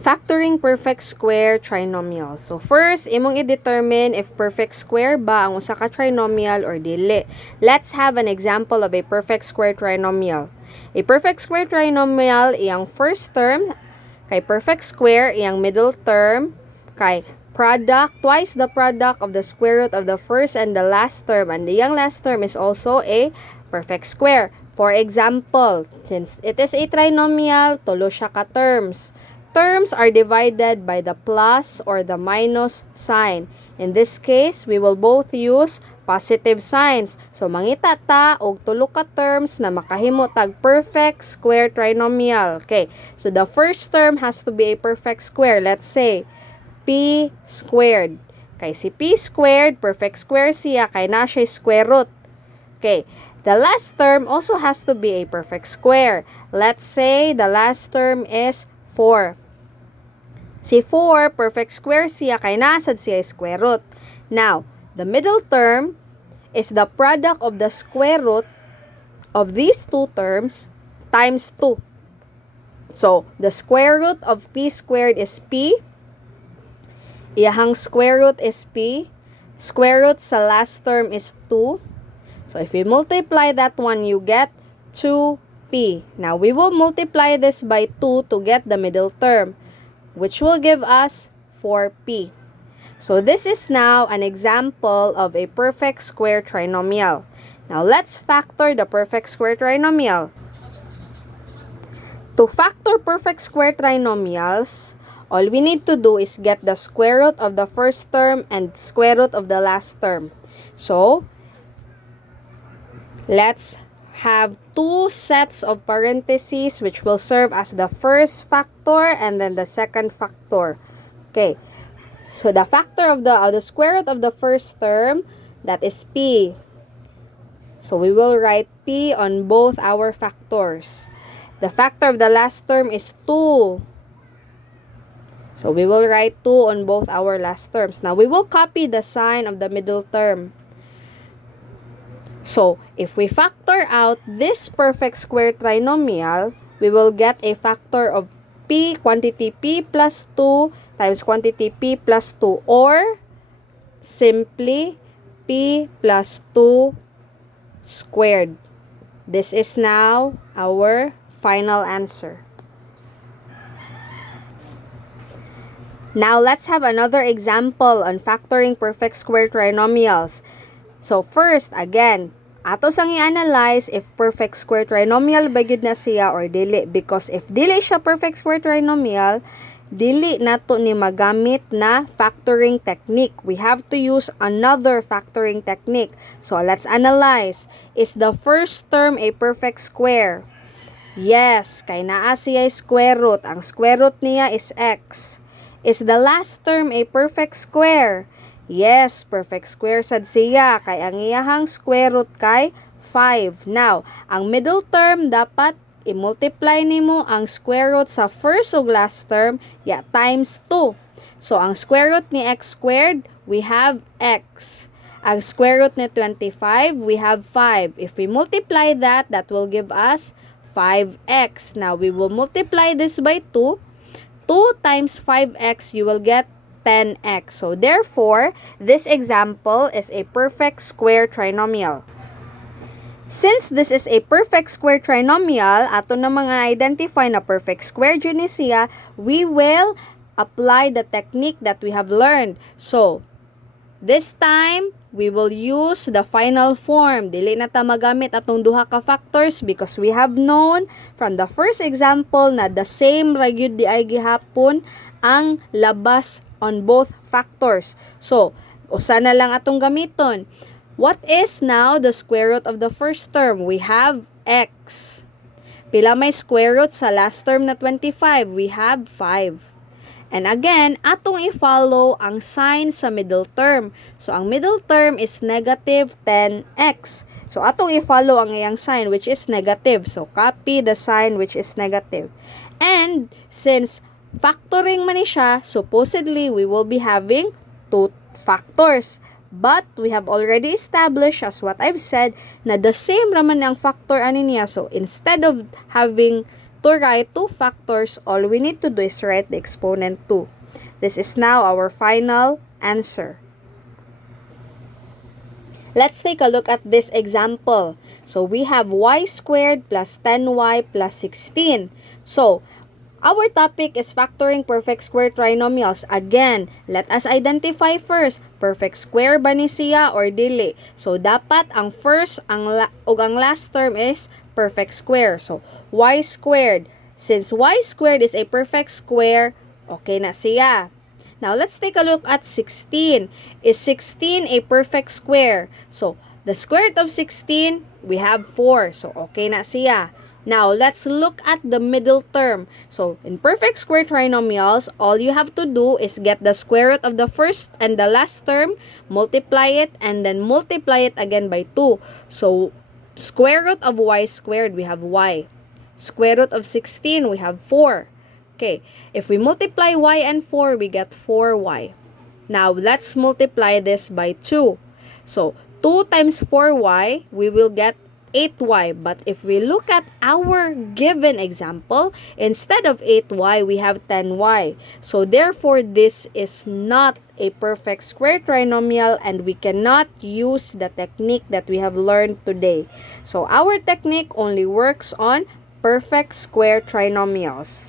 Factoring perfect square trinomial. So first, imong i-determine if perfect square ba ang usa ka trinomial or dili. Let's have an example of a perfect square trinomial. A perfect square trinomial, iyang first term, kay perfect square, iyang middle term, kay product, twice the product of the square root of the first and the last term, and the iyang last term is also a perfect square. For example, since it is a trinomial, tulo siya ka terms. Terms are divided by the plus or the minus sign. In this case, we will both use positive signs. So, mangita ta og tulo ka terms na makahimo tag perfect square trinomial. Okay, so the first term has to be a perfect square. Let's say, p squared. Kay si p squared, perfect square siya, kay na siya square root. Okay, the last term also has to be a perfect square. Let's say the last term is 4. Si 4, perfect square siya, kay nasad siya square root. Now, the middle term is the product of the square root of these two terms times 2. So, the square root of p squared is p. Iyahang square root is p. Square root sa last term is 2. So, if we multiply that one, you get 2p. Now, we will multiply this by 2 to get the middle term, which will give us 4p. So, this is now an example of a perfect square trinomial. Now, let's factor the perfect square trinomial. To factor perfect square trinomials, all we need to do is get the square root of the first term and square root of the last term. So, let's have two sets of parentheses which will serve as the first factor and then the second factor. Okay, so the factor of the square root of the first term, that is p. So we will write p on both our factors. The factor of the last term is 2. So we will write 2 on both our last terms. Now we will copy the sign of the middle term. So, if we factor out this perfect square trinomial, we will get a factor of p, quantity p plus 2 times quantity p plus 2, or simply p plus 2 squared. This is now our final answer. Now, let's have another example on factoring perfect square trinomials. So, first, again, ato sang i-analyze if perfect square trinomial ba gyud na siya or dili. Because if dili siya perfect square trinomial, dili nato ni magamit na factoring technique. We have to use another factoring technique. So, let's analyze. Is the first term a perfect square? Yes, kay naa siya square root. Ang square root niya is x. Is the last term a perfect square? Yes, perfect square sad siya, kay ang iyahang square root kay 5. Now, ang middle term dapat i-multiply nimo ang square root sa first ug last term, times 2. So, ang square root ni x squared, we have x. Ang square root ni 25, we have 5. If we multiply that, that will give us 5x. Now, we will multiply this by 2. 2 times 5x, you will get 10x. So, therefore, this example is a perfect square trinomial. Since this is a perfect square trinomial, ato na mga identify na perfect square dyan siya, we will apply the technique that we have learned. So, this time, we will use the final form. Dili na ta magamit atong duha ka factors because we have known from the first example na the same ra gyud di ay gihapon ang labas on both factors. So, usa na lang atong gamiton. What is now the square root of the first term? We have x. Pila may square root sa last term na 25? We have 5. And again, atong i-follow ang sign sa middle term. So, ang middle term is negative 10x. So, atong i-follow ang iyang sign which is negative. So, copy the sign which is negative. And, since factoring man ni siya, supposedly, we will be having 2 factors. But, we have already established, as what I've said, na the same raman ang factor ani niya. So, instead of having To write two factors, all we need to do is write the exponent 2. This is now our final answer. Let's take a look at this example. So we have y squared plus 10y plus 16. So our topic is factoring perfect square trinomials. Again, let us identify first, perfect square ba ni siya or dili? So dapat ang first ug ang last term is perfect square. So y squared. Since y squared is a perfect square, okay na siya. Now, let's take a look at 16. Is 16 a perfect square? So, the square root of 16, we have 4. So, okay na siya. Now, let's look at the middle term. So, in perfect square trinomials, all you have to do is get the square root of the first and the last term, multiply it, and then multiply it again by 2. So, square root of y squared, we have y. Square root of 16, we have 4. Okay, if we multiply y and 4, we get 4y. Now, let's multiply this by 2. So, 2 times 4y, we will get 8y. But if we look at our given example, instead of 8y, we have 10y. So, therefore, this is not a perfect square trinomial and we cannot use the technique that we have learned today. So, our technique only works on perfect square trinomials.